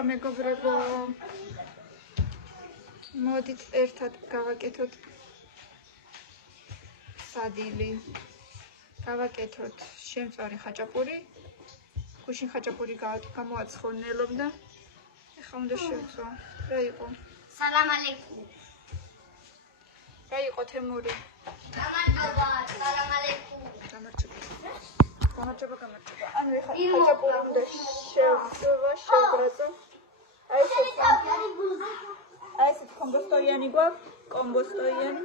მოგვა მეგობრებო. მოდით ერთად გავაკეთოთ სადილი. გავაკეთოთ შემწვარი ხაჭაპური. გუშინ ხაჭაპური გამოაცხოვნელობ და ეხლა უნდა შევწვა. რა იყო? სალამ ალეიკუმ. რა იყო თემური? გამარჯობა, სალამ ალეიკუმ. გამარჯობა. ანუ ეხლა ხაჭაპური უნდა შევწვა, შევბრაზო. აი ესეთ კომბოსტოიანი გვაქვს, კომბოსტოიანი.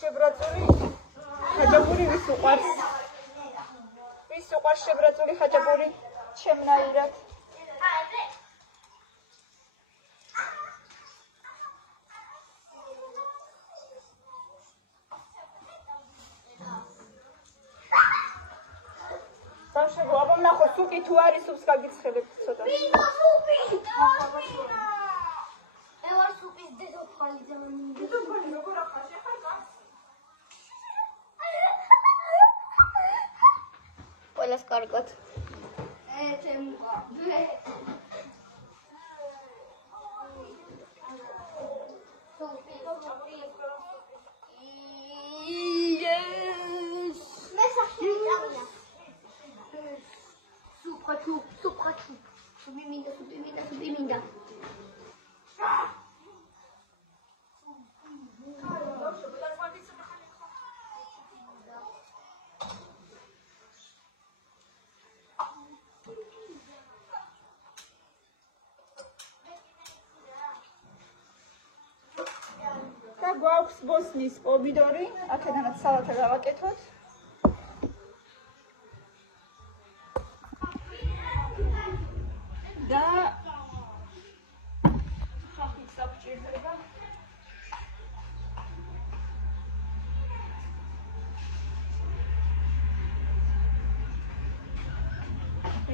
შებრაწული ხაჭაპური ვის უყვარს? ვის უყვარს შებრაწული ხაჭაპური? ჩემნაირად. ბავშვებო, აბა ვნახოთ სუპი თუ არის, სუპს გაგიცხელებთ ცოტა. ვინო სუპი? დავარვინა. მე ვარ სუპის დედოფალი ძმანი. დედოფალი როგორ ახარ შეხარ გას? ყველას კარგად. ჩემო. Supi minda. და გვაქვს ბოსნის პომიდორი, აქედანაც სალათა გავაკეთოთ. და ხახით საფჭირდება.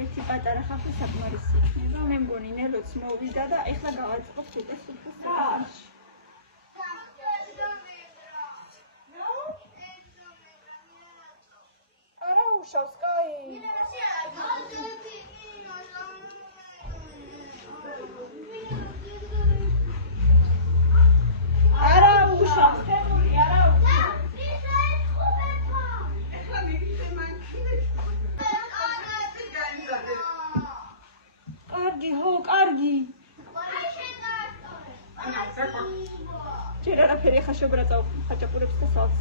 ერთი პატარა ხახი საკმარისი იქნება. მე მგონი ნელოც მოვიდა და ეხლა გავაწყობთ ეს სუფის საკამში. არა უშავს, კაი. არა უშავს, თემური, არა უშავს. კარგი, ხო, კარგი. ჯერ არაფერი ხა შებრაწავ ხაჭაპურებს და სალათს.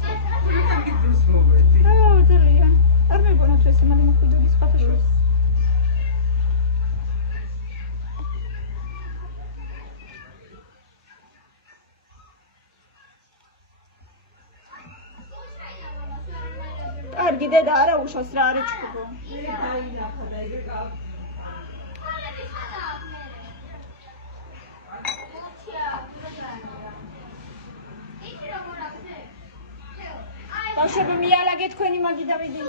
ძალიან. არ მეგონა თუ ეს მალე მოხვიდოდი სხვათა შორის. კარგი დედა არა უშავს რა არის ჩხუბო. ბავშვები მიალაგეთ თქვენი მაგი დავიდი.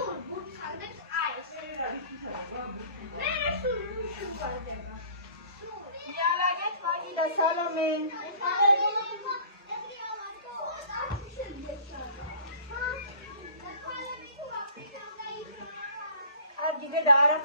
მიალაგეთ მაგი და სალომე. კარგი დედა არა.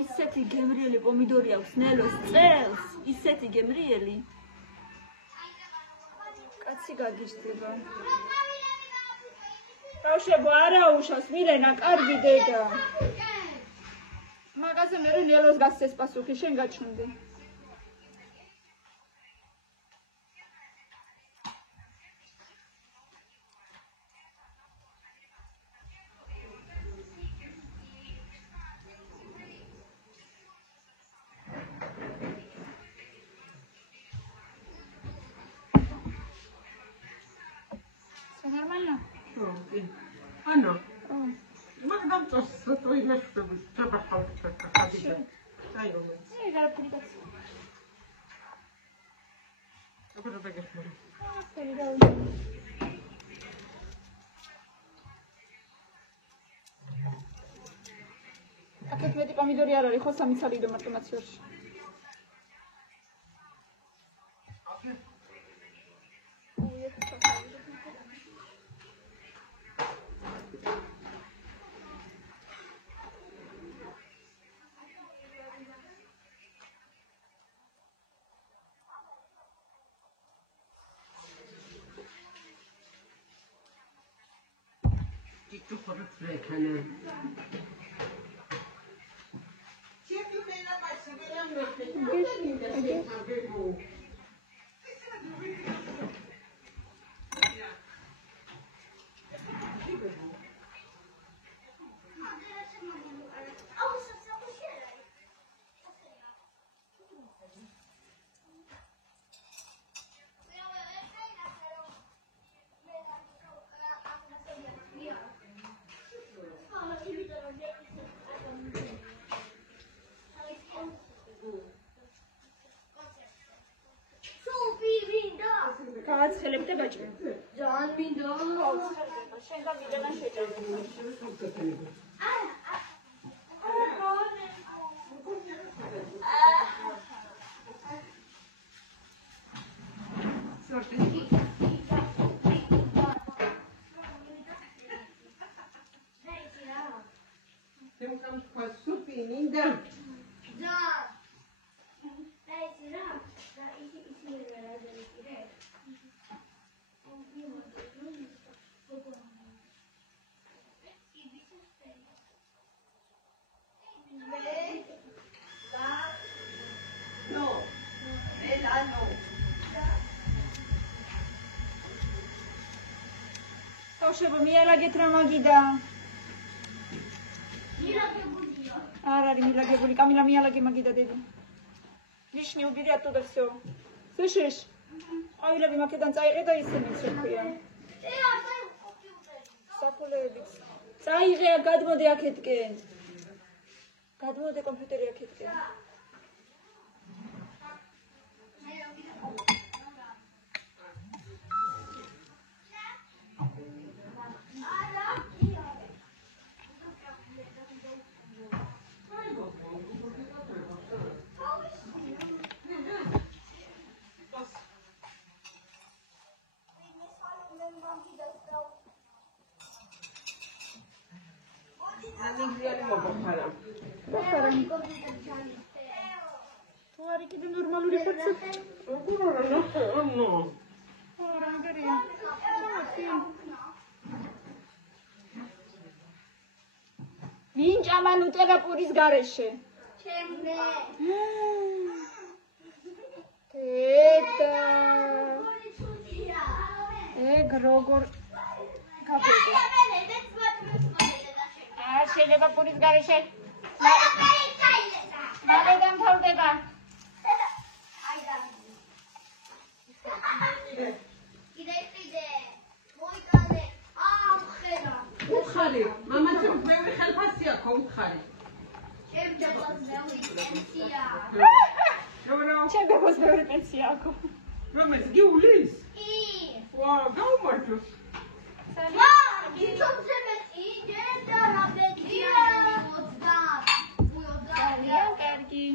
ისეთი გემრიელი პომიდორი აქვს ნელოს წელს, ისეთი გემრიელი. კაცი გაგიჟდება. ბავშვებო, არა უშავს, მილენა, კარგი დედა. მაგაზე მე ნელოს გასცეს პასუხი, შენ გაჩნდი. Нормально? Анна. Магдам то твои место треба ходить. Дай его. Я передать. Какой-то бегешь, აქეთ მეტი პომიდორი არ არის, ხო 3 ცალიდო მარტო მაცივარში. Tu peux faire canne. გააცხელებ და გაჭრე. ძალიან მინდა. შენ და მილენა შეჭრე. ბავშვებო, მიალაგეთ რა მაგიდა. არ არის მილაგებული, კამილა მიალაგე მაგიდა დედი. ვიშნი უბირია თუ და всё. слышишь? ავილები მაგედან წაიღე და ისინი შეხვია. საფულეებიც. წაიღე, გადმოდე აქეთკენ. გადმოდე კომპიუტერი აქეთკენ. თუ არის კიდე ნორმალური ხარცი? როგორ არა ნახე, ანუ. არა, მაგარია. ვინ ჭამა ნუტელა პურის გარეშე? ჩემნე. დედა. ეგ როგორ გაბედა. შეიძლება პურის გარეშე. მალე დამთავრდება. უხარი, მამაცემ მე ხელფასია ხო უხარი. ჩემ ბებოს მეორე პენსია. ჩემ ბებოს მეორე პენსია აქვს. რომელი გიulis? კი. ვა, გაუმართო. ვა, იცოცხლე იდეა რა პენსია. 20. ძალიან კარგი.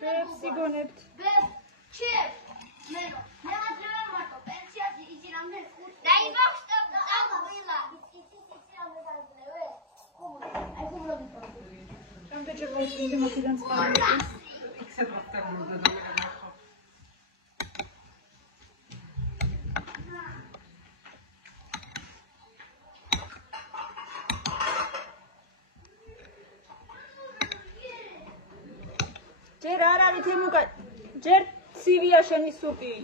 Pepsi gonebთ. Chef. მე აძლევარ მარტო პენსიაზე იზირამდე 5. დაიბოხსტა დაგვილა. იცი დაძლევე. აი ხუმრობი პონდი. რამდენი ჯერ მოიწინდი მაგიდან წყალი. იქსე პრაქტიკულად დავიღო. ჯერ არ არის თემუკა. ჯერ ცივია შენი სუპი.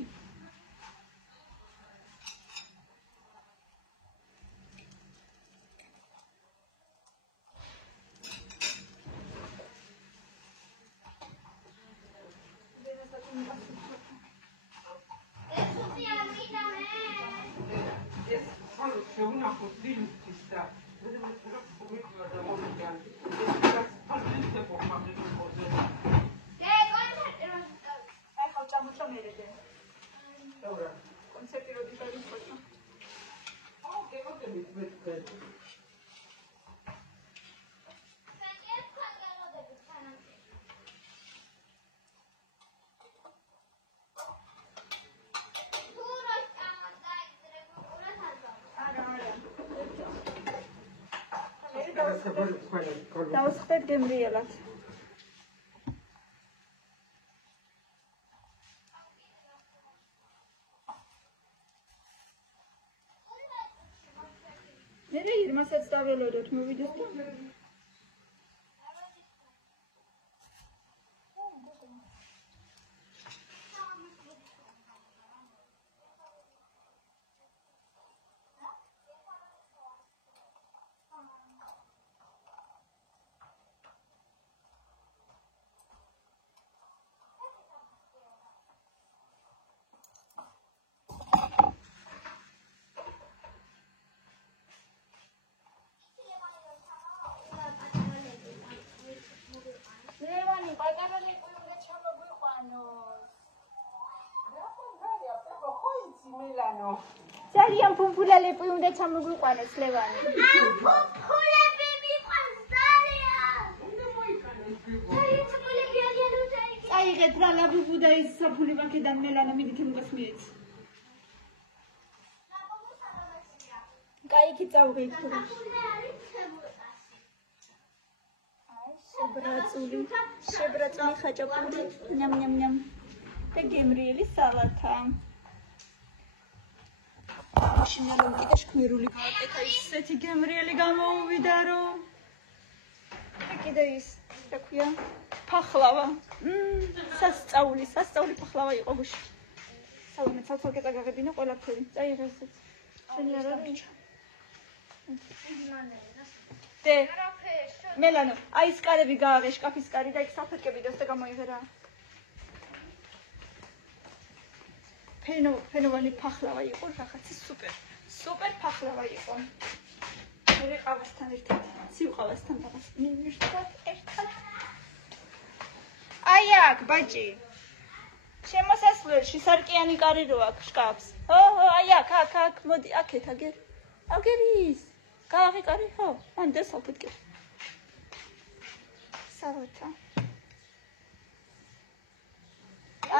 დავსხდეთ გემრიელად. მე ირმასაც დაველოდოთ მოვიდეს და ძალიან ფუფულალები უნდა ჩამოგვიყვანოს ლევანი. ფუფულები მიყვანს ძალიან. წაიღეთ რა ლაბუბუ და ის საფული ვაკედან მელანა მიდით იმას მიეც. კაი კი წავღე იქ. შებრაწული ხაჭაპური, ნამ. და გემრიელი სალათა. შინალო კიდე შქმერული გავაკეთა ისეთი გემრიელი გამოუვიდა რომ კიდე ის რა ქვია ფახლავა სასწაული ფახლავა იყო გუში საუნე ცალ-ცალკე წაგაგებინა ყველაფერი წაიღესეთ შენი არ არის დე მელანო აი ეს კარები გააღე შკაფის კარი და იქ საფეთკები დოს და გამოიღერა ფენოვანი ფახლავა იყო რაღაცა სუპერ ფახლავა იყო. მე ყავასთან ერთად, სიუყავასთან რაღაც ერთად. აი აქ, ბაჭი. შემოსასვლელში სარკიანი კარი რო აქვს შკაფს. ხო, აი აქ, მოდი აქეთ აგერ. აგერის. გააღე კარი, ხო? ან და საფეთკე. სალათა.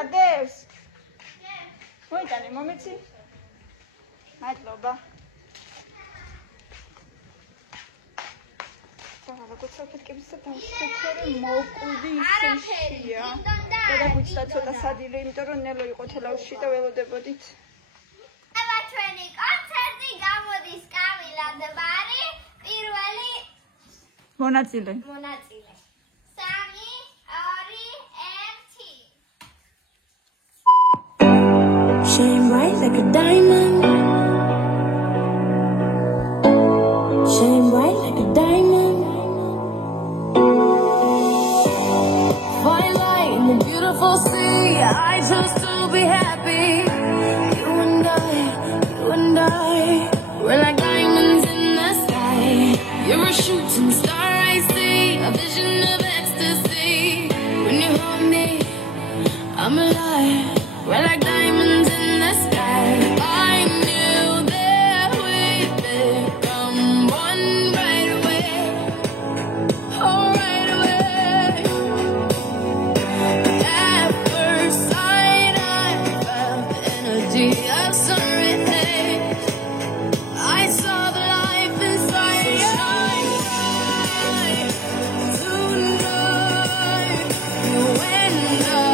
ადევს. მოიტანე მომეცი? მადლობა. რაღაც საფეთკების და დავსხეთე მოკვდი ისეშია. და გვიწდა ცოტა სადილე, იმიტომ რომ ნელო იყო თელავში და ველოდებოდით. აბა ჩვენი კონცერტი გამოდის კამილადბარი პირველი მონაწილე. 3, 2, 1 Shine bright like a diamond. Shine bright like a diamond. Fine light in the beautiful sea. I chose to be happy. You and I, we're like diamonds in the sky. You're a shooting star, I see, a vision of ecstasy. When you hold me, I'm alive. We're like diamonds in the sky. I knew that we'd become one right away. Oh, right away. At first sight, I felt the energy of sun rays. I saw the life inside your eyes. Tonight, you and I.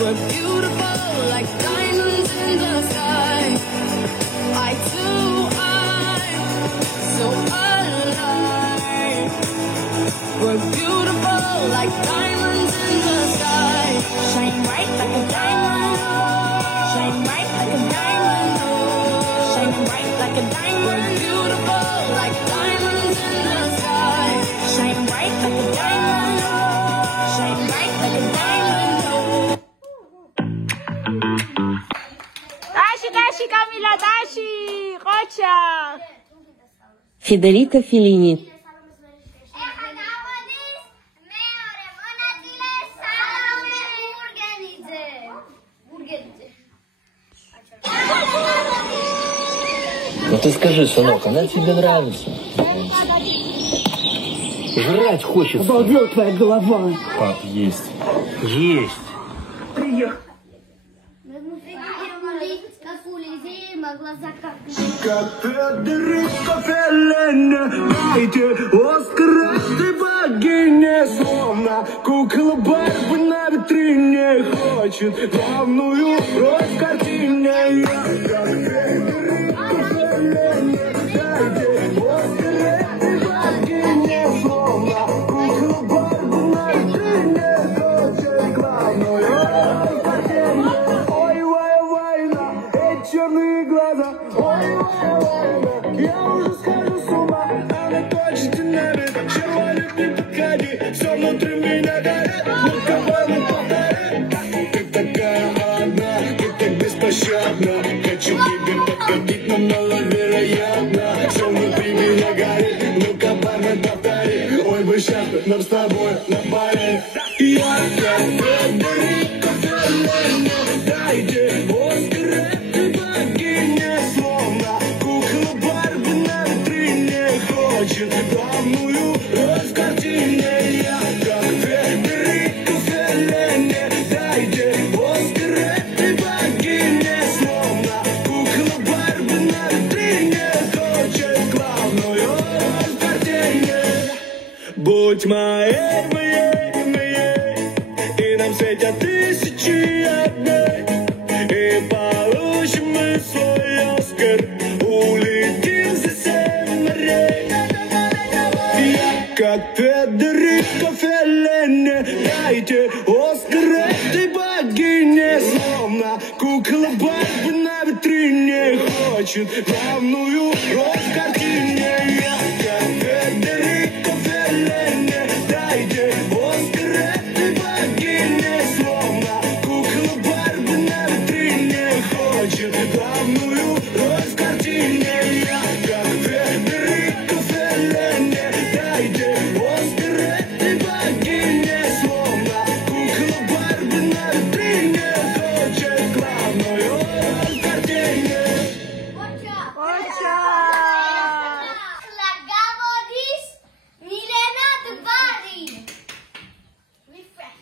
We're beautiful like diamonds in the sky. Eye to eye, so alive. We're beautiful like diamonds in the sky. Shine bright like a diamond. Shine bright like a diamond. Shine bright like a diamond. We're beautiful like diamonds in the sky. Shine bright like a diamond. Shine bright like a diamond. Tashi, Camila, tashi, qocha. Federica Fellini. Ну ты скажи, сынок, она тебе нравится? Жрать хочется. Обалдела твоя голова. Пап, есть. Есть. Скафулизи могла Как Федерико Феллини, дайте Оскар этой богине, словно кукла Барби на витрине хочет главную роль в картине. Как Федерико Феллини, дайте Оскар этой богине, словно кукла Барби на витрине хочет главную роль в картине. Ой, война, эти черные глаза. Я уже схожу с ума, она точно динамит. Чего не подходи, все внутри меня горит. Ну-ка, мама, повтори. Ты такая одна, ты так беспощадна. Хочу к тебе подходить, но маловероятно. Все внутри меня горит. Ну-ка, мама, повтори. Ой, бы сейчас нам с тобой на паре. Я как Федерико Феллини, дайте Оскар этой богине, словно кукла Барби на витрине хочет главную роль в картине. Я как Федерико Феллини, дайте Оскар этой богине, словно кукла Барби на витрине хочет главную роль в картине. Будь моей, и нам светят тысячи огней, и получим мы свой Оскар, улетим за 7 морей. Я как Федерико Феллини, дайте Оскар этой богине, словно кукла Барби на витрине хочет главную роль в картине. Я как Федерико Феллини, дайте Оскар этой богине, словно кукла Барби на витрине хочет главную роль в картине. Я как Федерико Феллини, дайте Оскар этой богине, словно кукла Барби на витрине хочет главную роль в картине. Lagabodis, Milena Dvari. Refresh.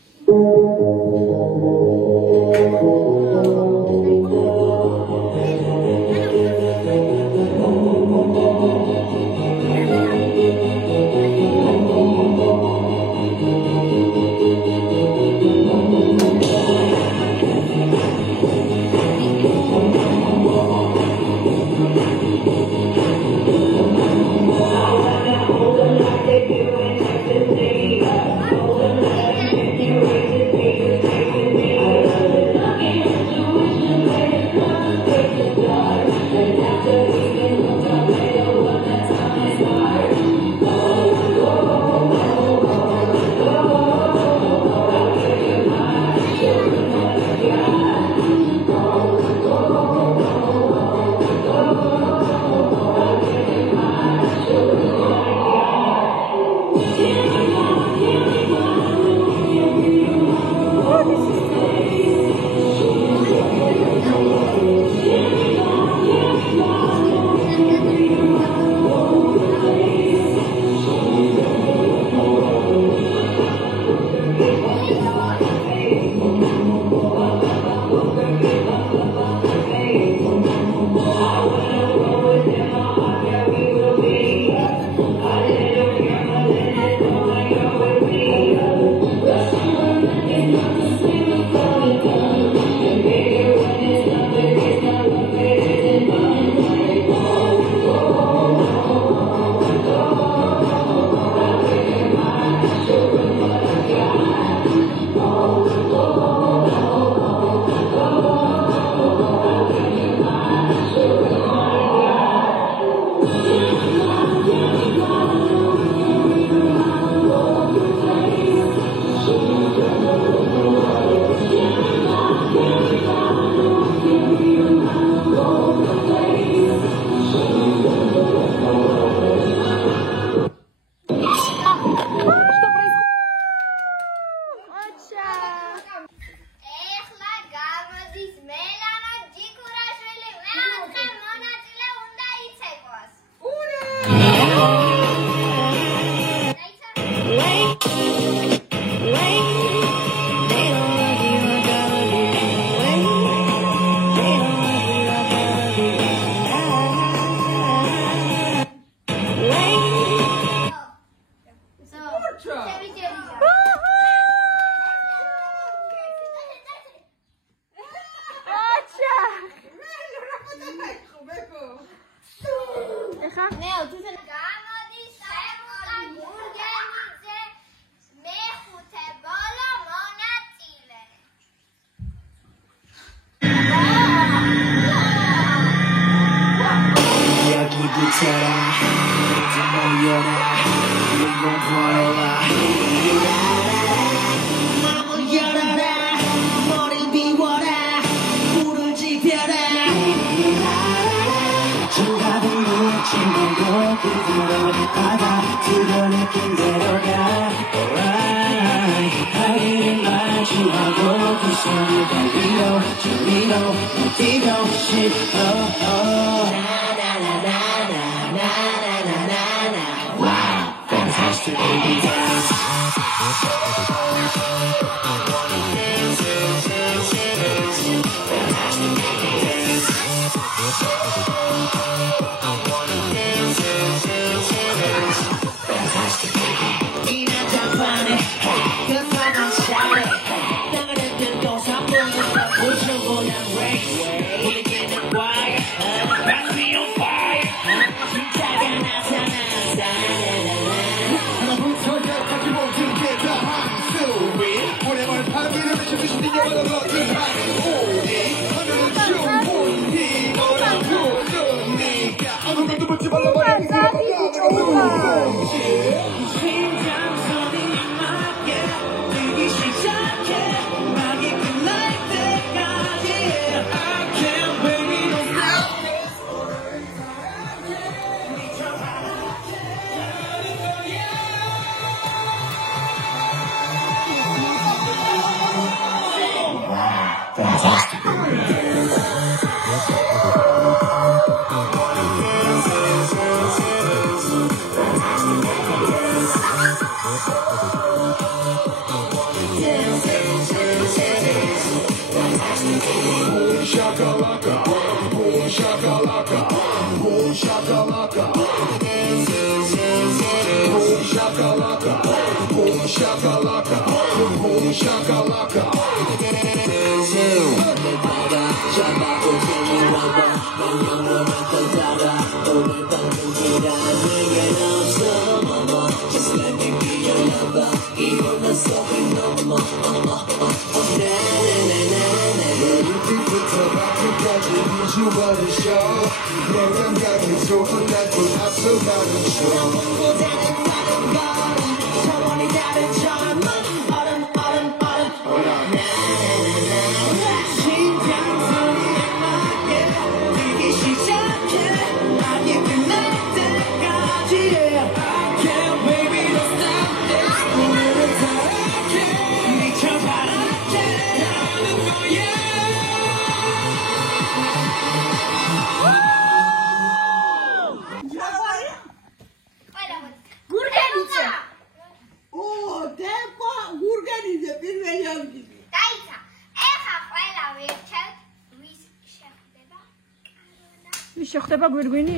შეხდება გვირგვინი?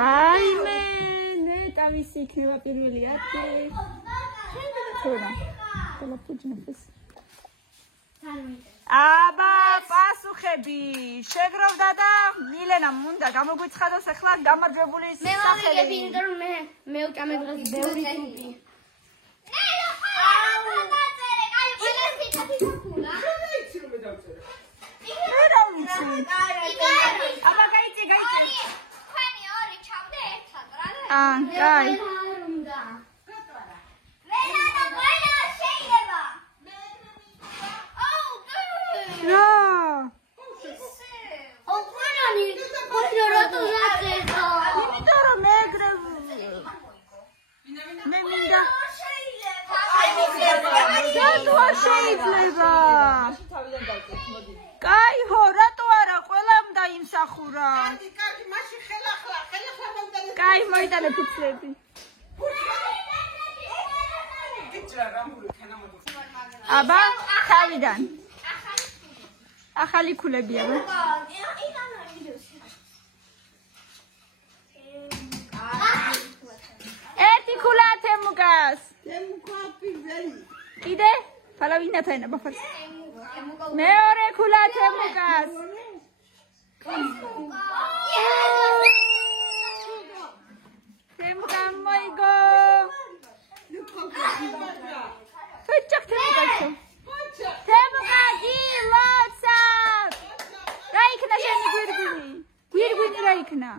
რაიმე, თავისი იქნება პირველი ადგილი. თორა. თელეფონს. აბა, პასუხები შეგროვდა და მილენამ უნდა გამოგვიცხადოს ახლა გამარჯვებული სახელი. მე უკამე დღეს ბევრი ტიპი. აბა გაიწე. ხანი ორი ჩავდე ერთად რა. კაი. რა? იმიტომ რომ მე მინდა რატო არ შეიძლება? კაი ხო, რატო არა? ყველამ დაიმსახურა. კაი, მოიტანე ფუცლები. აბა, თავიდან. ახალი ქულები აბა. კიდე? ფალავინათა ენა ბაფას. მეორე ქულა თემუკას. თემუკა მოიგო. ფეჭაკ თემუკა. თემუკა გილოცა. რა იქნა შენი გვირგვინი? გვირგვინი რა იქნა?